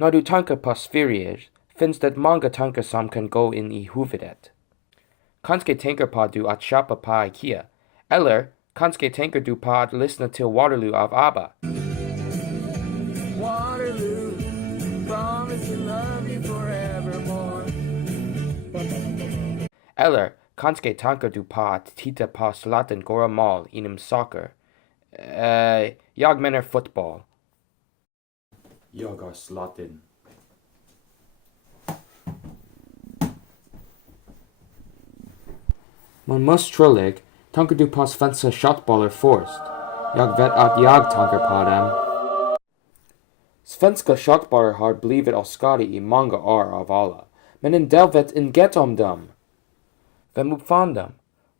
När du tänker på Sverige finns det många tankar som kan gå in I huvudet. Kanske tänker på du att köpa på Ikea. Eller kanske tänker du på att lyssna till Waterloo av ABBA. Waterloo, promise to love you forevermore. Eller kanske tänker du på att titta på Zlatan göra mål inom soccer. Jag menar fotboll. Jag har Zlatan. Men mest troligt tänker du på svenska shotbollar först. Jag vet att jag tänker på dem. Svenska shotbollar har blivit oskade I många år av alla, men en del vet inget om dem. Vem uppfann dem?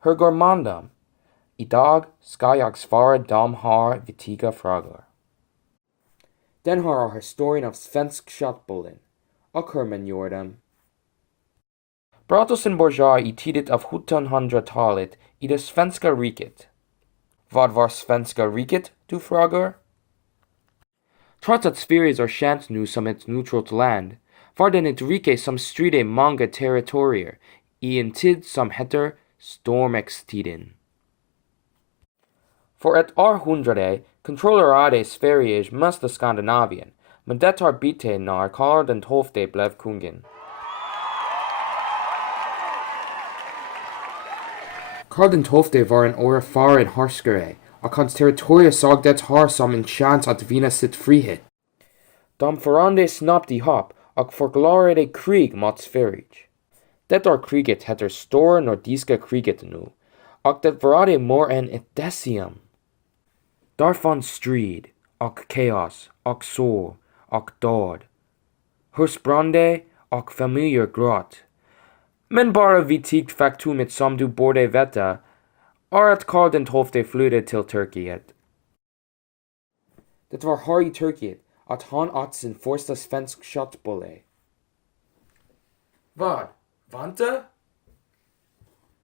Hur går man dem? Idag ska jag svara de här viktiga frågor. Den här är historien av svensk shotbollen, och hur man gör dem. Berättelsen börjar I tidigt av 1700-talet I det svenska riket. Vad var svenska riket, du frågar? Trots att Sverige är känt nu som ett neutralt land, var den ett rike som styrde många territorier I en tid som heter stormaktstiden. För ett århundrade kontrollerade Sverige mesta Skandinavien, men det har bytte när Karl XII blev kungen. Karl XII var en erfaren härskare, och hans territorier såg det här som en chans att vinna sitt frihet. De förande snabbt ihop och förklarade krig mot Sverige. Det kriget heter Stora Nordiska kriget nu, och det varade mer än ett decennium. Där fanns strid, och kaos, och sorg, och död. Hus brände, och familjer gråt. Men bara viktigt faktumet som du borde veta är att Karl XII flydde till Turkiet. Det var här I Turkiet att han åt sin första svensk köttbulle. Vad? Vänta?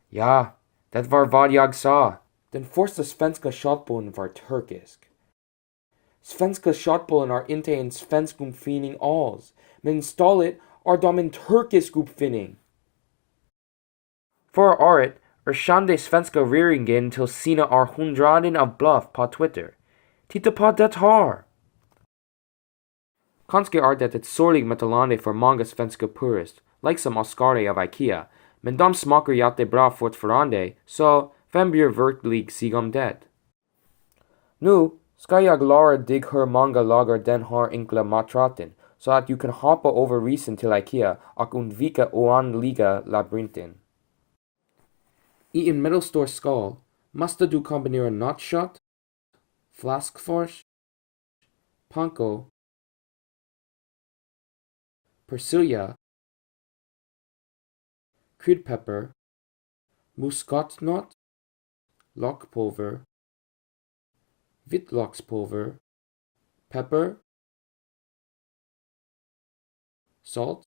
Ja, det var vad jag sa. Den första svenska köttbullen var turkisk. Svenska köttbullen är inte en svensk uppfinning alls, men istället är de en turkisk uppfinning. Förra året erkände svenska regeringen till sina århundraden av bluff på Twitter. Titta på det här! Kanske är det ett sorgligt meddelande för många svenska purister, liksom oskare av Ikea, men de smakar jättebra fortfarande, så vem bryr verkligen sig om det? Nu ska jag lära dig hur många lagar den här enkla maträtten, så att du kan hoppa över resan till Ikea och undvika oändliga labyrinten. I en medelstor skål måste du kombinera nötkött, fläskfärs, panko, persilja, kryddpeppar, muskatnöt, lockpulver, vitlökspulver, peppar, salt,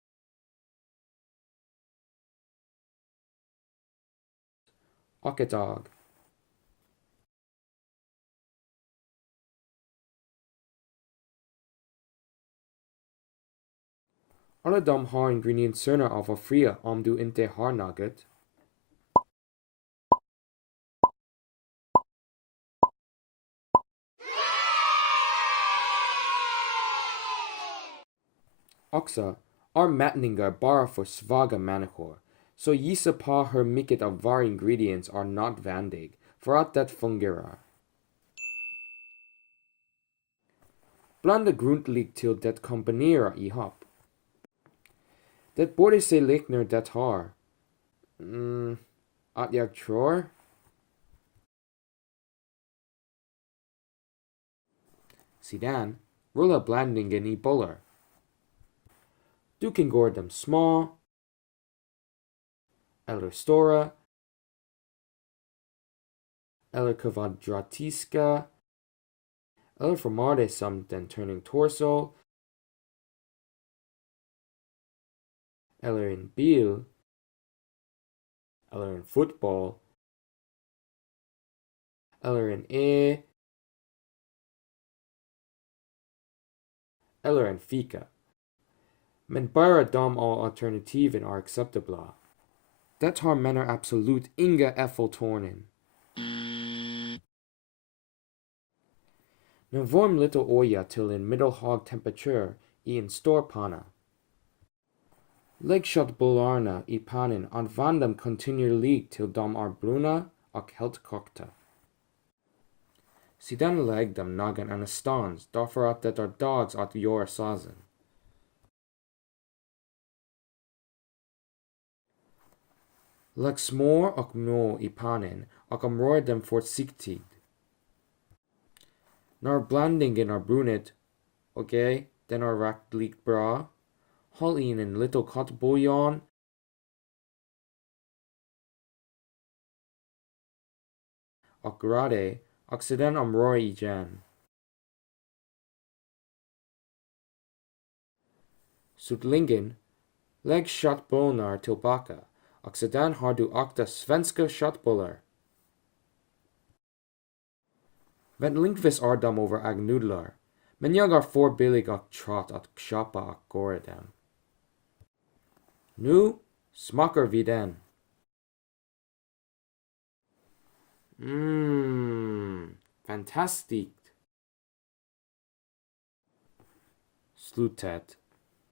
och ett ägg. Alla de här ingredienserna är fria om du inte har något. Också är mätningar bara för svaga människor, så gissa på hur mycket av varje ingrediens är nödvändig för att det fungerar. Blanda grundligt till det kombinerar ihop. Det borde se liknar det här. Att jag tror. Sedan, rulla blandningen I bollar. Du kan göra dem små, eller stora, eller kvadratiska, eller formade som den turning torso, eller en bil, eller en fotboll, eller en eller en fika. Men bara dom all alternativen är acceptabla. Det har menar absolut inga effeltornen. Nu varm lite olja till en medelhög temperatur i en stor panna. Lägg köttbullarna i pannan och använd dem kontinuerligt till de är bruna och helt kokta. Sedan lägg dem någon annanstans därför att det är dags att göra såsen. Lägg smör och mjöl i pannan och omrör dem försiktigt. När blandningen är brunnit, den är rättligt bra. Håll in en liten köttbuljon och rör det och sedan omrör igen. Slutligen, lägg köttbullarna tillbaka och sedan har du äkta svenska köttbullar. Vanligtvis är de över äggnudlar, men jag är för billig och trött att köpa och göra dem. Nu smakar vi den. Fantastiskt. Slutet.